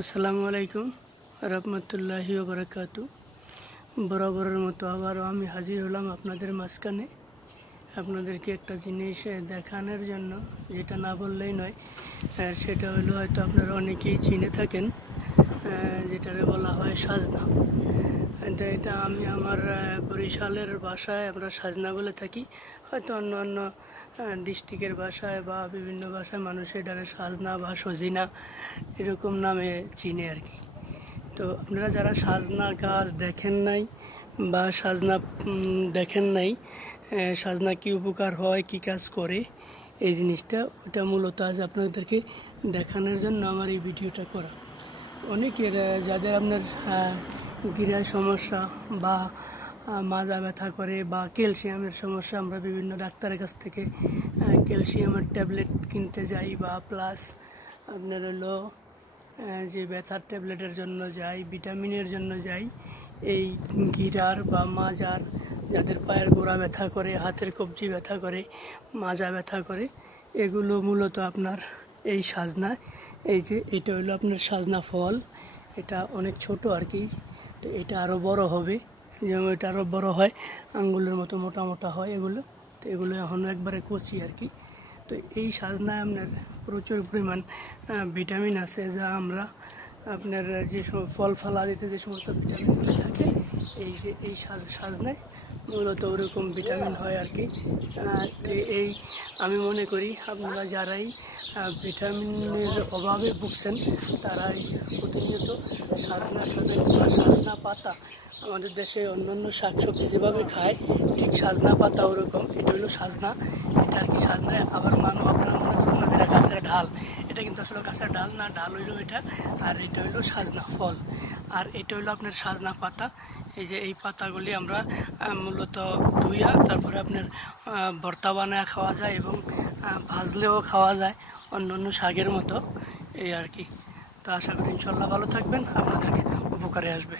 আসসালামু আলাইকুম রহমতুল্লাহি ওয়া বারাকাতু। বরাবরের মতো আবারও আমি হাজির হলাম আপনাদের মাঝখানে আপনাদেরকে একটা জিনিস দেখানোর জন্য, যেটা না বললেই নয়। সেটা হলো হয়তো আপনারা অনেকেই চিনে থাকেন, যেটারে বলা হয় সাজনা। এটা আমি আমার বরিশালের ভাষায় আমরা সাজনা বলে থাকি। হয়তো অন্য অন্য ডিস্ট্রিক্টের ভাষায় বা বিভিন্ন ভাষায় মানুষ এটারে সাজনা বা সজিনা এরকম নামে চিনে আর কি। তো আপনারা যারা সাজনা গাছ দেখেন নাই বা সাজনা দেখেন নাই, সাজনা কী উপকার হয়, কী কাজ করে, এই জিনিসটা ওটা মূলত আজ আপনাদেরকে দেখানোর জন্য আমার এই ভিডিওটা করা। অনেকের যাদের আপনার গিরায় সমস্যা বা মাজা ব্যথা করে বা ক্যালসিয়ামের সমস্যা, আমরা বিভিন্ন ডাক্তারের কাছ থেকে ক্যালসিয়ামের ট্যাবলেট কিনতে যাই বা প্লাস আপনার হলো যে ব্যথার ট্যাবলেটের জন্য যাই, ভিটামিনের জন্য যাই। এই গিরার বা মাজার, যাদের পায়ের গোড়া ব্যথা করে, হাতের কবজি ব্যথা করে, মাজা ব্যথা করে, এগুলো মূলত আপনার এই সাজনা, এই যে এটা হলো আপনার সাজনা ফল। এটা অনেক ছোট আর কি। তো এটা আরও বড় হবে, যেমন এটা আরও বড় হয়, আঙ্গুলের মতো মোটা মোটা হয় এগুলো। তো এগুলো এখনও একবারে কচি আর কি। তো এই সাজনায় আপনার প্রচুর পরিমাণ ভিটামিন আছে, যা আমরা আপনার যে ফল ফলাদিতে যে সমস্ত ভিটামিনগুলো থাকে, এই যে এই সাজনায় মূলত ওরকম ভিটামিন হয় আর কি। তো এই আমি মনে করি আপনারা যারাই ভিটামিনের অভাবে ভুগছেন, তারাই প্রতিনিয়ত সাজনা পাতা, আমাদের দেশে অন্যান্য শাকসবজি যেভাবে খায়, ঠিক সাজনা পাতা ওরকম। এটা হলো সাজনা, এটা আর কি সাজনা। আবার আপনারা মনে করুন না যেটা গাছের ঢাল, এটা কিন্তু আসলে গাছের ঢাল না, ঢাল হইলো এটা। আর এটা হইলো সাজনা ফল, আর এটা হইলো আপনার সাজনা পাতা। এই যে এই পাতাগুলি আমরা মূলত ধুইয়া তারপরে আপনার ভর্তা বানায় খাওয়া যায় এবং ভাজলেও খাওয়া যায় অন্য অন্য শাকের মতো, এই আর কি। তো আশা করি ইনশাল্লাহ ভালো থাকবেন, আপনাদের উপকারে আসবে।